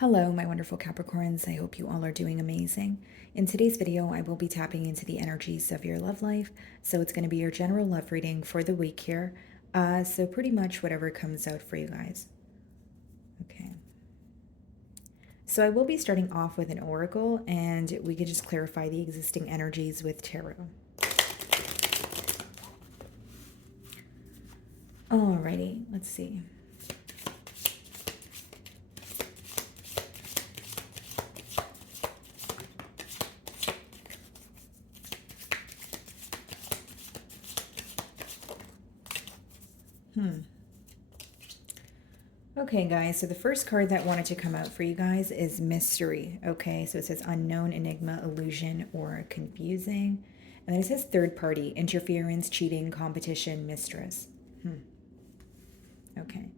Hello, my wonderful Capricorns. I hope you all are doing amazing. In today's video, I will be tapping into the energies of your love life. So it's going to be your general love reading for the week here. So pretty much whatever comes out for you guys. Okay. So I will be starting off with an oracle, and we could just clarify the existing energies with tarot. Alrighty, let's see. Okay, guys, so the first card that wanted to come out for you guys is mystery. Okay, so it says unknown, enigma, illusion, or confusing. And then it says third party, interference, cheating, competition, mistress. Okay,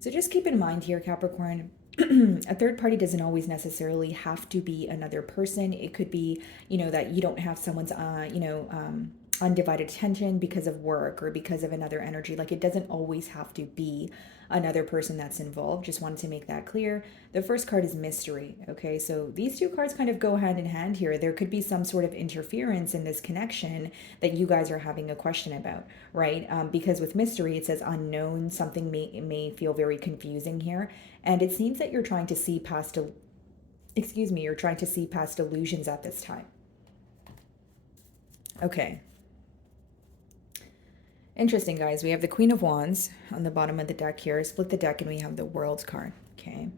so just keep in mind here, Capricorn, a third party doesn't always necessarily have to be another person. It could be, that you don't have someone's, undivided attention because of work or because of another energy. Like, it doesn't always have to be another person that's involved. Just wanted to make that clear. The first card is mystery. Okay, so these two cards kind of go hand in hand here. There could be some sort of interference in this connection that you guys are having a question about, right? Because with mystery, it says unknown. Something may feel very confusing here, and it seems that you're trying to see past you're trying to see past illusions at this time. Okay. Interesting, guys. We have the Queen of Wands on the bottom of the deck here. Split the deck and we have the World card. Okay.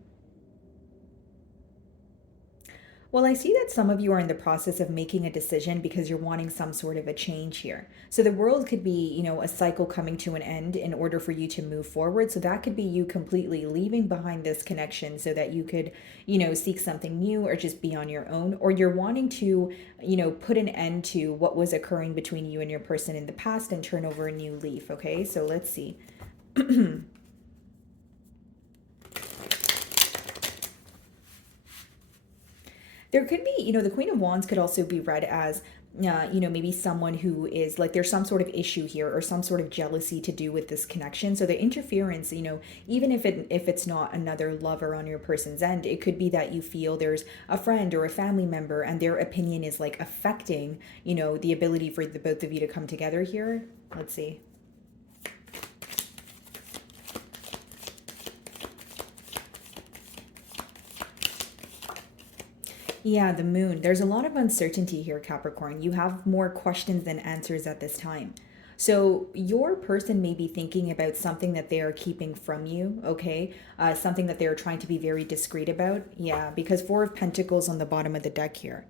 Well, I see that some of you are in the process of making a decision because you're wanting some sort of a change here. So the world could be, a cycle coming to an end in order for you to move forward. So that could be you completely leaving behind this connection so that you could, seek something new or just be on your own. Or you're wanting to, put an end to what was occurring between you and your person in the past and turn over a new leaf. Okay, so let's see. There could be, the Queen of Wands could also be read as, maybe someone who is like there's some sort of issue here or some sort of jealousy to do with this connection. So the interference, even if it's not another lover on your person's end, it could be that you feel there's a friend or a family member and their opinion is like affecting, the ability for the both of you to come together here. Let's see. Yeah, the moon. There's a lot of uncertainty here, Capricorn. You have more questions than answers at this time. So your person may be thinking about something that they are keeping from you, okay? Something that they're trying to be very discreet about. Yeah, because Four of Pentacles on the bottom of the deck here.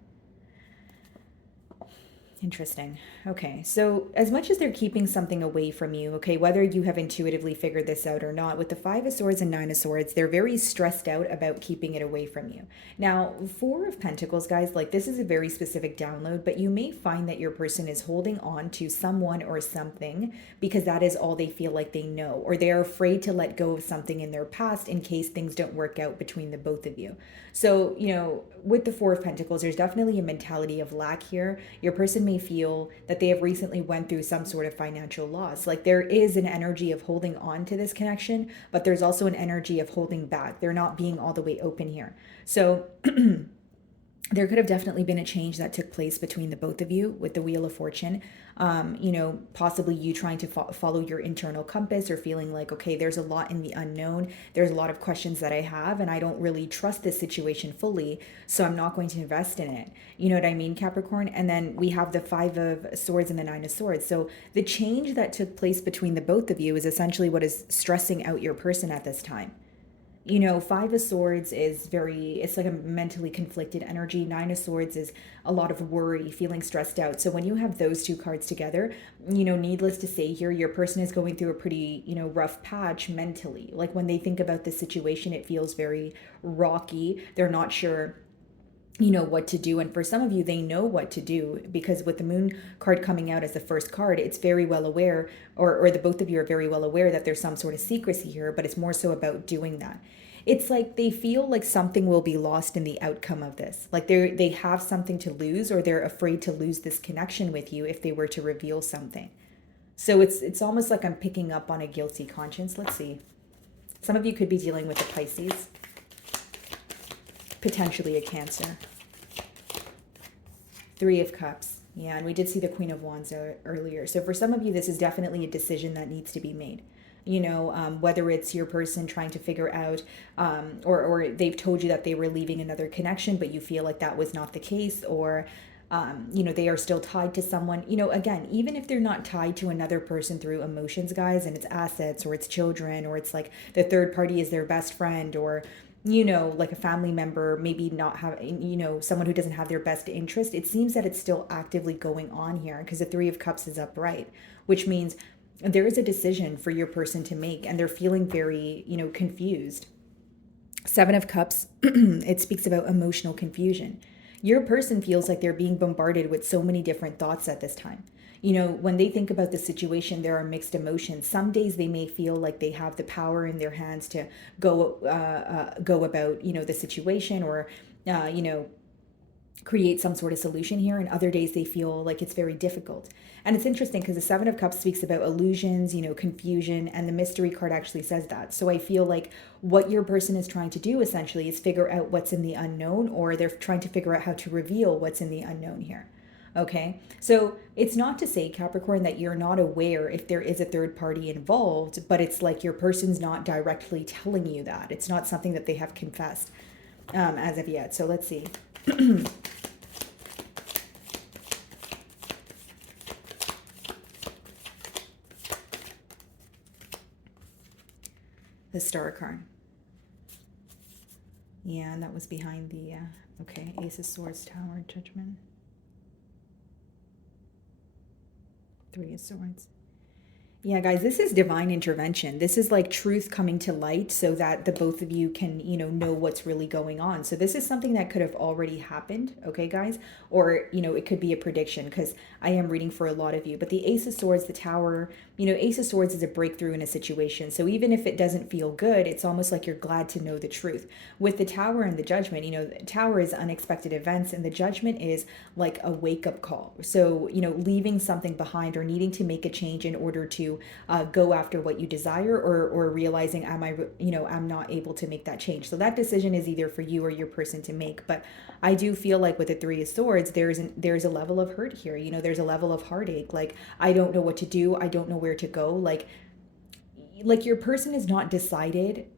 Interesting. Okay, so as much as they're keeping something away from you, okay, whether you have intuitively figured this out or not, with the Five of Swords and Nine of Swords, they're very stressed out about keeping it away from you. Now, Four of Pentacles, guys, like this is a very specific download, but you may find that your person is holding on to someone or something because that is all they feel like they know, or they're afraid to let go of something in their past in case things don't work out between the both of you. So, with the Four of Pentacles, there's definitely a mentality of lack here. Your person may feel that they have recently went through some sort of financial loss. Like there is an energy of holding on to this connection, but there's also an energy of holding back. They're not being all the way open here. So there could have definitely been a change that took place between the both of you with the Wheel of Fortune. Possibly you trying to follow your internal compass or feeling like, okay, there's a lot in the unknown. There's a lot of questions that I have and I don't really trust this situation fully. So I'm not going to invest in it. You know what I mean, Capricorn? And then we have the Five of Swords and the Nine of Swords. So the change that took place between the both of you is essentially what is stressing out your person at this time. Five of Swords is it's like a mentally conflicted energy. Nine of Swords is a lot of worry, feeling stressed out. So when you have those two cards together, needless to say here, your person is going through a pretty, rough patch mentally. Like when they think about the situation, it feels very rocky. They're not sure what to do. And for some of you, they know what to do because with the moon card coming out as the first card, it's very well aware, or the both of you are very well aware that there's some sort of secrecy here, but it's more so about doing that. It's like they feel like something will be lost in the outcome of this. Like they have something to lose, or they're afraid to lose this connection with you if they were to reveal something. So it's almost like I'm picking up on a guilty conscience. Let's see. Some of you could be dealing with a Pisces. potentially a Cancer. Three of Cups. Yeah, and we did see the Queen of Wands earlier. So for some of you, this is definitely a decision that needs to be made. Whether it's your person trying to figure out, or they've told you that they were leaving another connection, but you feel like that was not the case, or they are still tied to someone. Again, even if they're not tied to another person through emotions, guys, and it's assets or it's children, or it's like the third party is their best friend, or like a family member, maybe not have, someone who doesn't have their best interest, it seems that it's still actively going on here because the Three of Cups is upright, which means there is a decision for your person to make and they're feeling very, confused. Seven of Cups, it speaks about emotional confusion. Your person feels like they're being bombarded with so many different thoughts at this time. When they think about the situation, there are mixed emotions. Some days they may feel like they have the power in their hands to go about, the situation, or, create some sort of solution here. And other days they feel like it's very difficult. And it's interesting because the Seven of Cups speaks about illusions, confusion, and the mystery card actually says that. So I feel like what your person is trying to do essentially is figure out what's in the unknown, or they're trying to figure out how to reveal what's in the unknown here. Okay, so it's not to say, Capricorn, that you're not aware if there is a third party involved, but it's like your person's not directly telling you that. It's not something that they have confessed as of yet. So let's see. The Star card. Yeah, and that was behind the, okay, Ace of Swords, Tower, Judgment. Three of Swords. Yeah, guys, this is divine intervention. This is like truth coming to light so that the both of you can, know what's really going on. So this is something that could have already happened, okay, guys? Or, it could be a prediction because I am reading for a lot of you. But the Ace of Swords, the Tower, Ace of Swords is a breakthrough in a situation. So even if it doesn't feel good, it's almost like you're glad to know the truth. With the Tower and the Judgment, the Tower is unexpected events and the Judgment is like a wake-up call. So, leaving something behind or needing to make a change in order to go after what you desire, or realizing, I'm not able to make that change. So that decision is either for you or your person to make. But I do feel like with the Three of Swords, there's a level of hurt here. There's a level of heartache. Like, I don't know what to do. I don't know where to go. Like your person is not decided,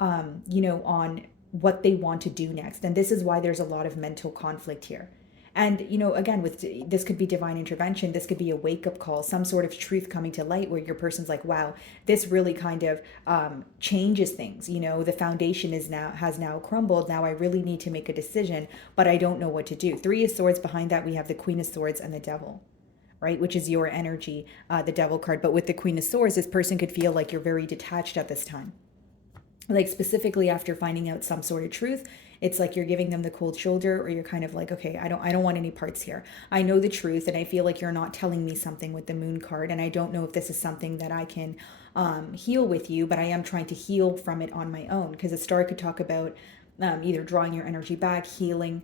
on what they want to do next. And this is why there's a lot of mental conflict here. And, again, this could be divine intervention. This could be a wake-up call, some sort of truth coming to light where your person's like, wow, this really kind of changes things. The foundation has now crumbled. Now I really need to make a decision, but I don't know what to do. Three of Swords, behind that, we have the Queen of Swords and the Devil, right? Which is your energy, the Devil card. But with the Queen of Swords, this person could feel like you're very detached at this time. Like specifically after finding out some sort of truth, it's like you're giving them the cold shoulder, or you're kind of like, okay, I don't want any parts here. I know the truth and I feel like you're not telling me something with the Moon card, and I don't know if this is something that I can heal with you, but I am trying to heal from it on my own, because a star could talk about either drawing your energy back, healing.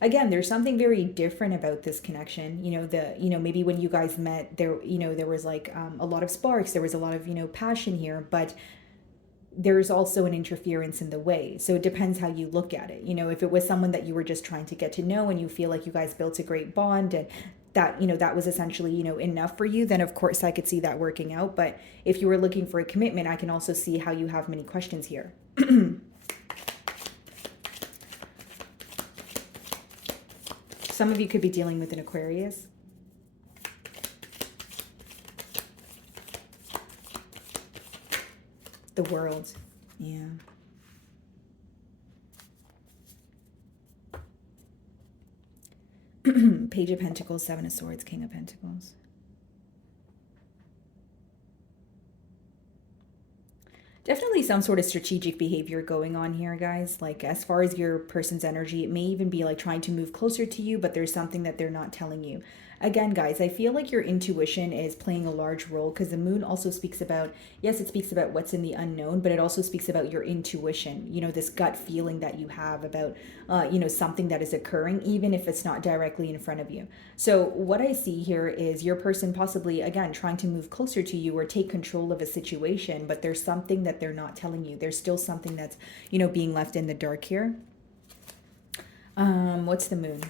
Again, there's something very different about this connection. Maybe when you guys met, there was like a lot of sparks, there was a lot of, passion here, but there's also an interference in the way. So it depends how you look at it. If it was someone that you were just trying to get to know and you feel like you guys built a great bond and that, that was essentially, enough for you, then of course I could see that working out. But if you were looking for a commitment, I can also see how you have many questions here. Some of you could be dealing with an Aquarius. The World. Yeah. Page of Pentacles, Seven of Swords, King of Pentacles. Definitely some sort of strategic behavior going on here, guys. Like, as far as your person's energy, it may even be like trying to move closer to you, but there's something that they're not telling you. Again, guys, I feel like your intuition is playing a large role, because the Moon also speaks about, yes, it speaks about what's in the unknown, but it also speaks about your intuition, this gut feeling that you have about, something that is occurring, even if it's not directly in front of you. So what I see here is your person possibly, again, trying to move closer to you or take control of a situation, but there's something that they're not telling you. There's still something that's, being left in the dark here. What's the moon?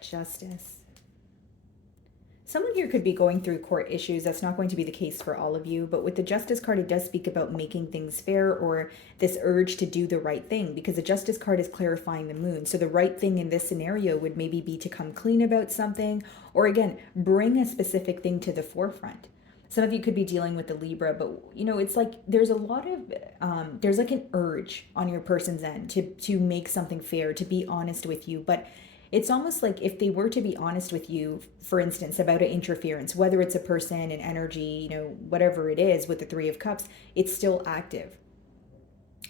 Justice. Someone here could be going through court issues. That's not going to be the case for all of you. But with the Justice card, it does speak about making things fair or this urge to do the right thing, because the Justice card is clarifying the moon. So the right thing in this scenario would maybe be to come clean about something, or again, bring a specific thing to the forefront. Some of you could be dealing with the Libra, but it's like there's a lot of there's like an urge on your person's end to make something fair, to be honest with you. But it's almost like if they were to be honest with you, for instance, about an interference, whether it's a person, an energy, whatever it is with the Three of Cups, it's still active.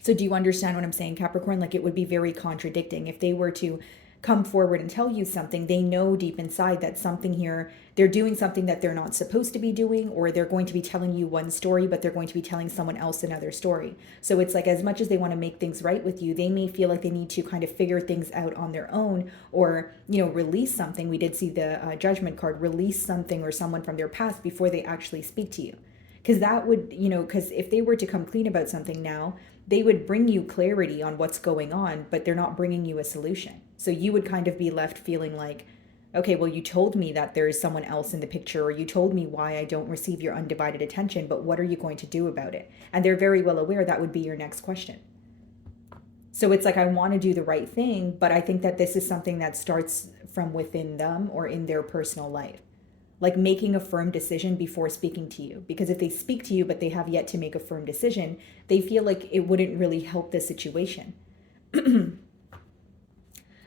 So do you understand what I'm saying, Capricorn? Like, it would be very contradicting if they were to come forward and tell you something. They know deep inside that something here, they're doing something that they're not supposed to be doing, or they're going to be telling you one story, but they're going to be telling someone else another story. So it's like, as much as they want to make things right with you, they may feel like they need to kind of figure things out on their own, or release something. We did see the Judgment card, release something or someone from their past before they actually speak to you. Because that would, because if they were to come clean about something now, they would bring you clarity on what's going on, but they're not bringing you a solution. So you would kind of be left feeling like, okay, well, you told me that there is someone else in the picture, or you told me why I don't receive your undivided attention, but what are you going to do about it? And they're very well aware that would be your next question. So it's like, I want to do the right thing, but I think that this is something that starts from within them or in their personal life. Like making a firm decision before speaking to you. Because if they speak to you, but they have yet to make a firm decision, they feel like it wouldn't really help the situation.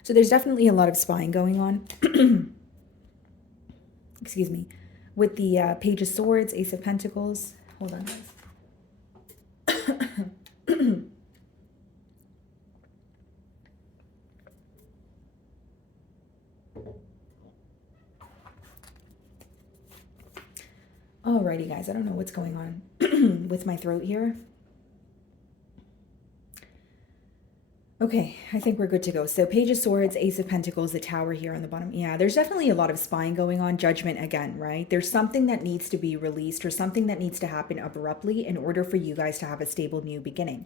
So there's definitely a lot of spying going on. Excuse me. With the Page of Swords, Ace of Pentacles. Hold on, guys. Alrighty, guys. I don't know what's going on with my throat here. Okay, I think we're good to go. So Page of Swords, Ace of Pentacles, the Tower here on the bottom. Yeah, there's definitely a lot of spying going on. Judgment again, right? There's something that needs to be released, or something that needs to happen abruptly in order for you guys to have a stable new beginning.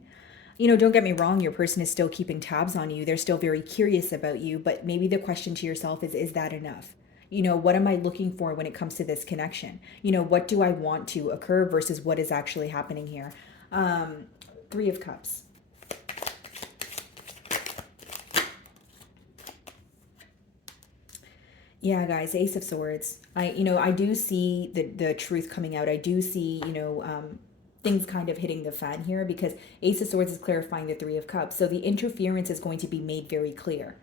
Don't get me wrong, your person is still keeping tabs on you. They're still very curious about you, but maybe the question to yourself is that enough? What am I looking for when it comes to this connection? What do I want to occur versus what is actually happening here? Three of Cups. Yeah, guys, Ace of Swords. I do see the truth coming out. I do see, things kind of hitting the fan here, because Ace of Swords is clarifying the Three of Cups. So the interference is going to be made very clear,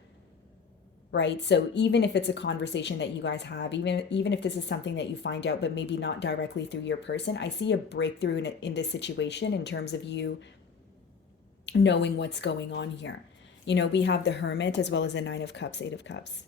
right? So even if it's a conversation that you guys have, even if this is something that you find out, but maybe not directly through your person, I see a breakthrough in this situation in terms of you knowing what's going on here. We have the Hermit as well as the Nine of Cups, Eight of Cups.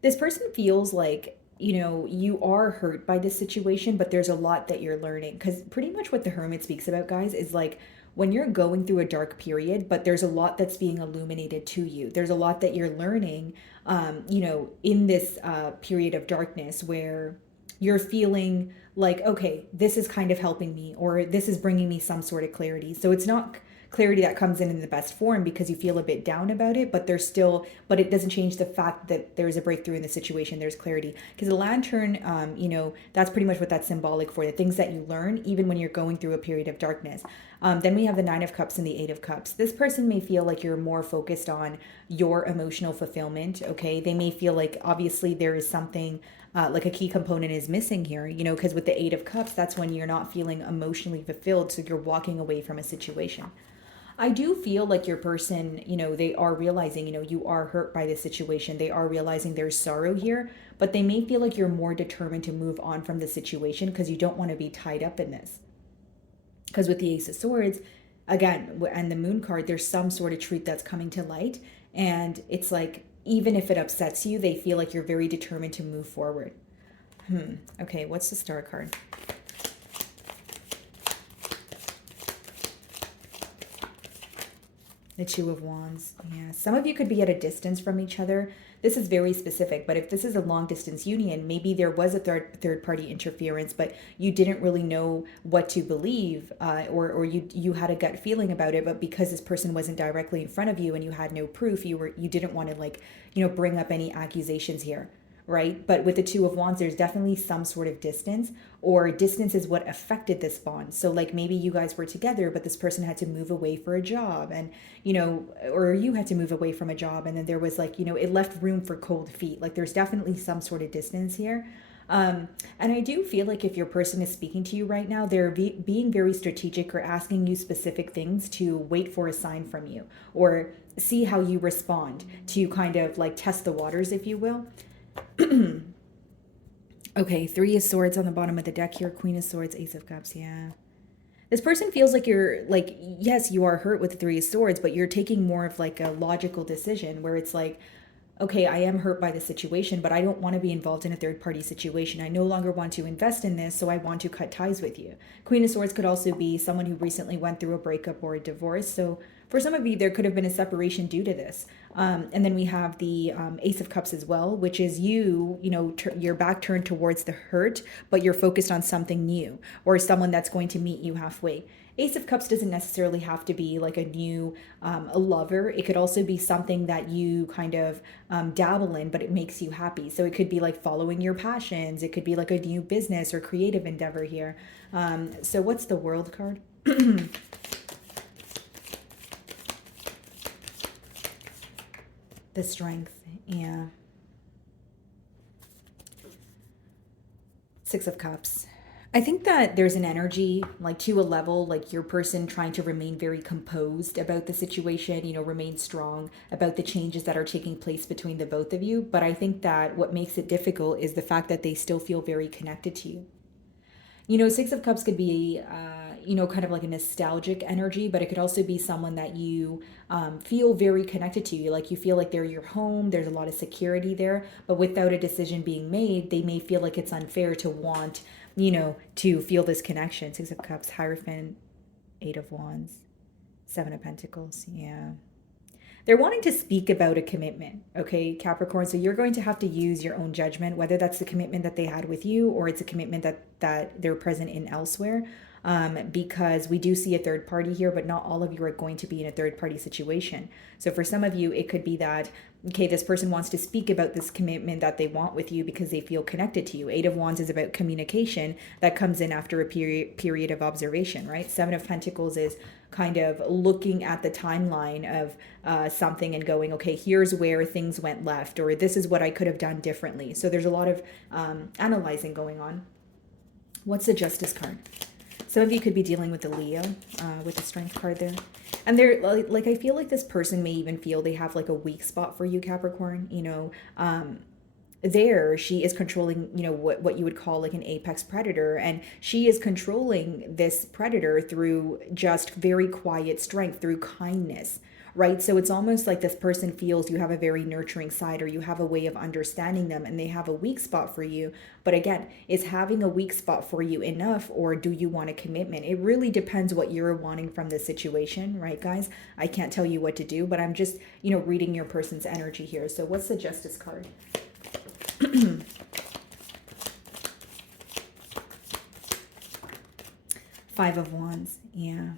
This person feels like, you are hurt by this situation, but there's a lot that you're learning. Because pretty much what the Hermit speaks about, guys, is like when you're going through a dark period, but there's a lot that's being illuminated to you. There's a lot that you're learning, in this period of darkness, where you're feeling like, okay, this is kind of helping me, or this is bringing me some sort of clarity. So it's not clarity that comes in the best form because you feel a bit down about it, but it doesn't change the fact that there's a breakthrough in the situation. There's clarity, because the Lantern, that's pretty much what that's symbolic for, the things that you learn even when you're going through a period of darkness. Then we have the Nine of Cups and the Eight of Cups. This person may feel like you're more focused on your emotional fulfillment. Okay, they may feel like obviously there is something like a key component is missing here, because with the Eight of Cups, that's when you're not feeling emotionally fulfilled, so you're walking away from a situation. I do feel like your person, they are realizing, you are hurt by this situation. They are realizing there's sorrow here, but they may feel like you're more determined to move on from the situation because you don't want to be tied up in this. Because with the Ace of Swords, again, and the Moon card, there's some sort of truth that's coming to light. And it's like, even if it upsets you, they feel like you're very determined to move forward. Okay, what's the Star card? The Two of Wands. Yeah. Some of you could be at a distance from each other. This is very specific, but if this is a long distance union, maybe there was a third party interference, but you didn't really know what to believe, or you had a gut feeling about it, but because this person wasn't directly in front of you and you had no proof, you didn't want to, like, bring up any accusations here, right? But with the Two of Wands, there's definitely some sort of distance, or distance is what affected this bond. So, like, maybe you guys were together, but this person had to move away for a job, and, or you had to move away from a job, and then there was, like, it left room for cold feet. Like, there's definitely some sort of distance here. And I do feel like if your person is speaking to you right now, they're being very strategic or asking you specific things to wait for a sign from you, or see how you respond, to kind of like test the waters, if you will. Okay, Three of Swords on the bottom of the deck here, Queen of Swords, Ace of Cups, yeah. This person feels like you're, like, yes, you are hurt with the Three of Swords, but you're taking more of like a logical decision where it's like, okay, I am hurt by the situation, but I don't want to be involved in a third party situation. I no longer want to invest in this, so I want to cut ties with you. Queen of Swords could also be someone who recently went through a breakup or a divorce. So for some of you, there could have been a separation due to this. And then we have the Ace of Cups as well, which is your back turned towards the hurt, but you're focused on something new, or someone that's going to meet you halfway. Ace of Cups doesn't necessarily have to be like a new a lover. It could also be something that you kind of dabble in, but it makes you happy. So it could be like following your passions. It could be like a new business or creative endeavor here. So what's the World card? The Strength, yeah. Six of Cups. I think that there's an energy, like, to a level, like, your person trying to remain very composed about the situation, remain strong about the changes that are taking place between the both of you. But I think that what makes it difficult is the fact that they still feel very connected to you. Six of Cups could be, kind of like a nostalgic energy, but it could also be someone that you feel very connected to. Like, you feel like they're your home. There's a lot of security there, but without a decision being made, they may feel like it's unfair to want, to feel this connection. Six of Cups, Hierophant, Eight of Wands, Seven of Pentacles. Yeah. They're wanting to speak about a commitment, okay, Capricorn? So you're going to have to use your own judgment, whether that's the commitment that they had with you or it's a commitment that they're present in elsewhere. Because we do see a third party here, but not all of you are going to be in a third party situation. So for some of you, it could be that, okay, this person wants to speak about this commitment that they want with you because they feel connected to you. Eight of Wands is about communication that comes in after a period of observation, right? Seven of Pentacles is kind of looking at the timeline of something and going, okay, here's where things went left, or this is what I could have done differently. So there's a lot of analyzing going on. What's the Justice card? Some of you could be dealing with the Leo, with the Strength card there. And they're like, I feel like this person may even feel they have like a weak spot for you, Capricorn. There she is controlling, what you would call like an apex predator, and she is controlling this predator through just very quiet strength, through kindness, right? So it's almost like this person feels you have a very nurturing side, or you have a way of understanding them, and they have a weak spot for you. But again, is having a weak spot for you enough, or do you want a commitment? It really depends what you're wanting from the situation, right, guys? I can't tell you what to do, but I'm just, reading your person's energy here. So what's the Justice card? Five of Wands, yeah.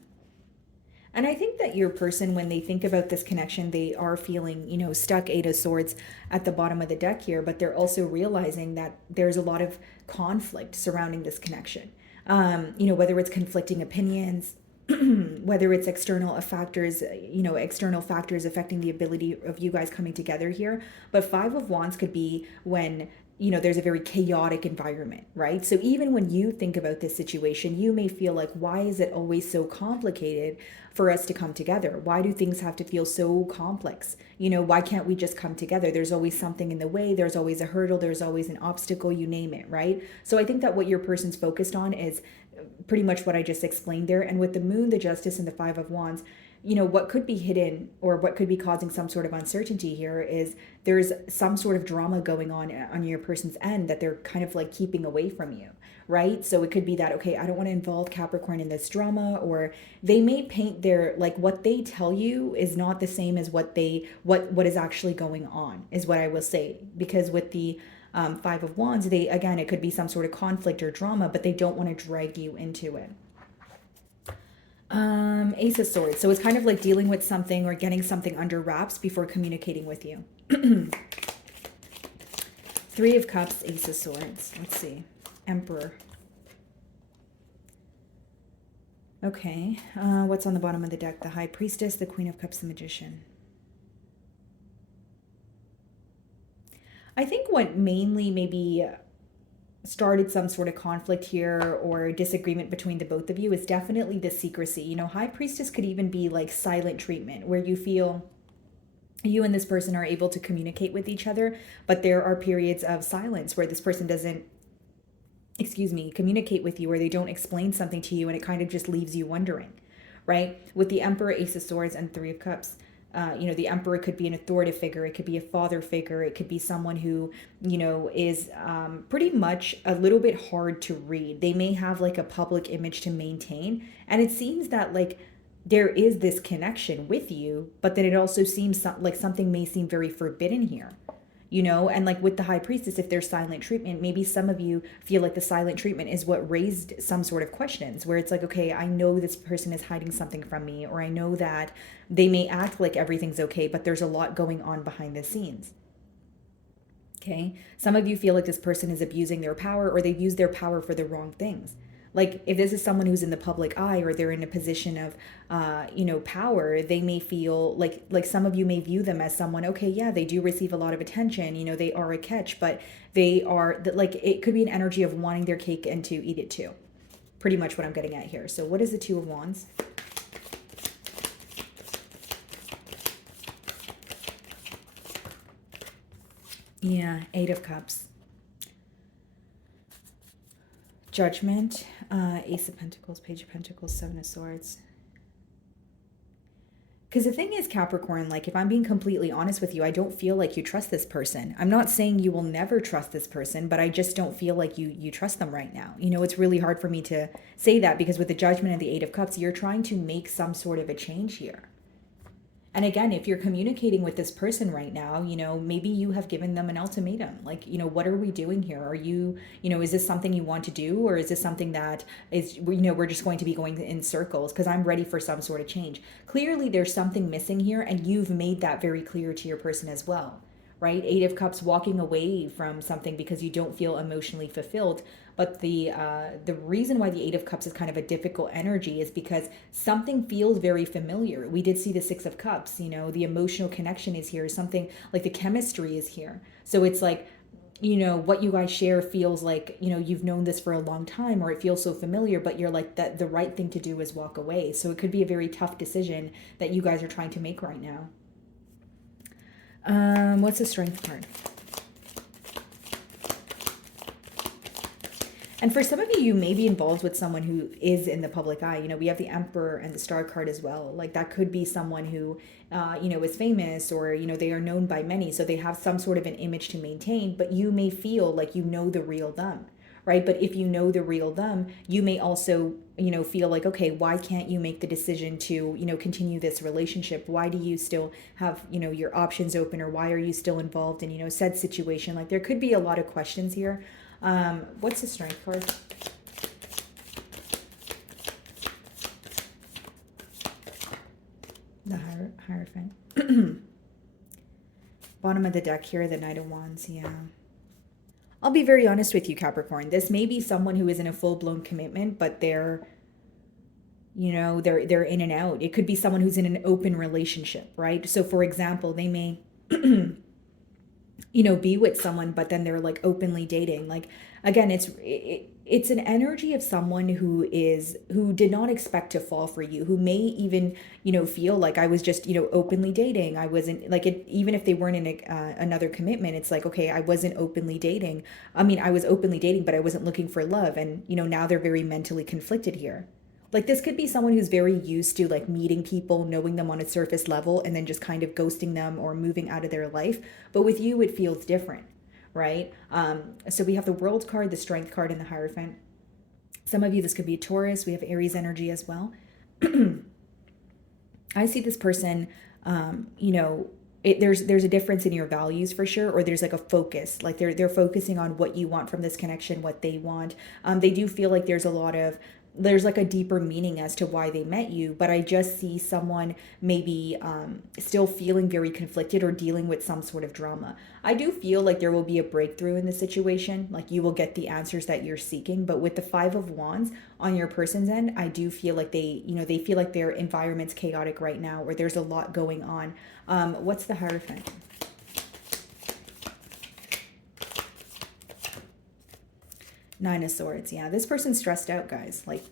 And I think that your person, when they think about this connection, they are feeling, stuck. Eight of Swords at the bottom of the deck here, but they're also realizing that there's a lot of conflict surrounding this connection. Whether it's conflicting opinions, whether it's external factors affecting the ability of you guys coming together here. But Five of Wands could be when there's a very chaotic environment, right? So even when you think about this situation, you may feel like, why is it always so complicated for us to come together? Why do things have to feel so complex? Why can't we just come together? There's always something in the way. There's always a hurdle. There's always an obstacle, you name it, right? So I think that what your person's focused on is pretty much what I just explained there. And with the Moon, the Justice, and the Five of Wands, what could be hidden or what could be causing some sort of uncertainty here is there's some sort of drama going on your person's end that they're kind of like keeping away from you, right? So it could be that, okay, I don't want to involve Capricorn in this drama, or they may paint their, like, what they tell you is not the same as what is actually going on, is what I will say. Because with the Five of Wands, they, again, it could be some sort of conflict or drama, but they don't want to drag you into it. Ace of Swords. So it's kind of like dealing with something or getting something under wraps before communicating with you. Three of Cups, Ace of Swords. Let's see. Emperor. Okay. What's on the bottom of the deck? The High Priestess, the Queen of Cups, the Magician. I think what mainly maybe started some sort of conflict here or disagreement between the both of you is definitely the secrecy. High Priestess could even be like silent treatment, where you feel you and this person are able to communicate with each other, but there are periods of silence where this person doesn't, communicate with you, or they don't explain something to you, and it kind of just leaves you wondering, right? With the Emperor, Ace of Swords, and Three of Cups, the Emperor could be an authoritative figure. It could be a father figure. It could be someone who, is pretty much a little bit hard to read. They may have like a public image to maintain. And it seems that like there is this connection with you, but then it also seems like something may seem very forbidden here. And like with the High Priestess, if there's silent treatment, maybe some of you feel like the silent treatment is what raised some sort of questions, where it's like, okay, I know this person is hiding something from me, or I know that they may act like everything's okay, but there's a lot going on behind the scenes. Okay. Some of you feel like this person is abusing their power, or they've used their power for the wrong things. Like if this is someone who's in the public eye, or they're in a position of, power, they may feel like some of you may view them as someone, okay, yeah, they do receive a lot of attention, they are a catch, but they are like, it could be an energy of wanting their cake and to eat it too. Pretty much what I'm getting at here. So what is the Two of Wands? Yeah, Eight of Cups. Judgment, Ace of Pentacles, Page of Pentacles, Seven of Swords. Because the thing is, Capricorn, like if I'm being completely honest with you, I don't feel like you trust this person. I'm not saying you will never trust this person, but I just don't feel like you trust them right now. It's really hard for me to say that, because with the Judgment and the Eight of Cups, you're trying to make some sort of a change here. And again, if you're communicating with this person right now, maybe you have given them an ultimatum. Like, what are we doing here? Are you, is this something you want to do? Or is this something that is, we're just going to be going in circles? Because I'm ready for some sort of change. Clearly, there's something missing here, and you've made that very clear to your person as well, right? Eight of Cups, walking away from something because you don't feel emotionally fulfilled. But the reason why the Eight of Cups is kind of a difficult energy is because something feels very familiar. We did see the Six of Cups, the emotional connection is here. Something like the chemistry is here. So it's like, what you guys share feels like, you've known this for a long time, or it feels so familiar, but you're like, that the right thing to do is walk away. So it could be a very tough decision that you guys are trying to make right now. What's the Strength card? And for some of you, you may be involved with someone who is in the public eye. We have the Emperor and the Star card as well. Like that could be someone who, is famous, or, they are known by many. So they have some sort of an image to maintain, but you may feel like you know the real them, right? But if you know the real them, you may also, feel like, okay, why can't you make the decision to, continue this relationship? Why do you still have, your options open, or why are you still involved in, said situation? Like there could be a lot of questions here. What's the Strength card? The Hierophant. Bottom of the deck here, the Knight of Wands. Yeah. I'll be very honest with you, Capricorn. This may be someone who is in a full-blown commitment, but they're in and out. It could be someone who's in an open relationship, right? So for example, they may be with someone, but then they're like openly dating. Like again, it's an energy of someone who did not expect to fall for you, who may even feel like, I was just openly dating. I wasn't like it, even if they weren't in another commitment. It's like, okay, I wasn't openly dating. I mean, I was openly dating, but I wasn't looking for love. And now they're very mentally conflicted here. Like this could be someone who's very used to like meeting people, knowing them on a surface level, and then just kind of ghosting them or moving out of their life. But with you, it feels different, right? So we have the World card, the Strength card, and the Hierophant. Some of you, this could be a Taurus. We have Aries energy as well. I see this person, you know, there's a difference in your values for sure, or there's like a focus, like they're focusing on what you want from this connection, what they want. They do feel like there's like a deeper meaning as to why they met you, but I just see someone maybe still feeling very conflicted or dealing with some sort of drama. I do feel like there will be a breakthrough in the situation, like you will get the answers that you're seeking, but with the Five of Wands on your person's end, I do feel like they feel like their environment's chaotic right now, or there's a lot going on. What's the Hierophant? Nine of Swords. Yeah, this person's stressed out, guys. Like,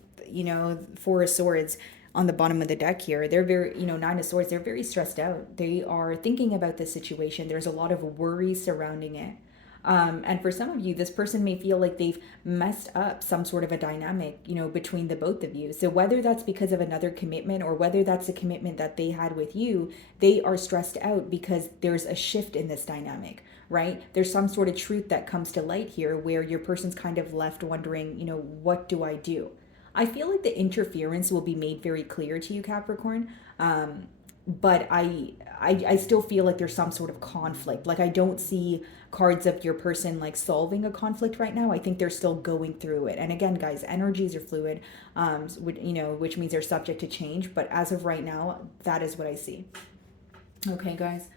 Four of Swords on the bottom of the deck here. They're very, Nine of Swords, they're very stressed out. They are thinking about this situation. There's a lot of worry surrounding it. And for some of you, this person may feel like they've messed up some sort of a dynamic, between the both of you. So whether that's because of another commitment or whether that's a commitment that they had with you, they are stressed out because there's a shift in this dynamic, right? There's some sort of truth that comes to light here where your person's kind of left wondering, what do I do? I feel like the interference will be made very clear to you, Capricorn. But I still feel like there's some sort of conflict. Like I don't see cards of your person like solving a conflict right now. I think they're still going through it. And again, guys, energies are fluid, which means they're subject to change. But as of right now, that is what I see. Okay, guys.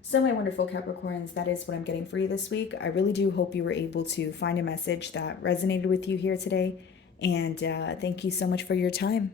So my wonderful Capricorns, that is what I'm getting for you this week. I really do hope you were able to find a message that resonated with you here today. And thank you so much for your time.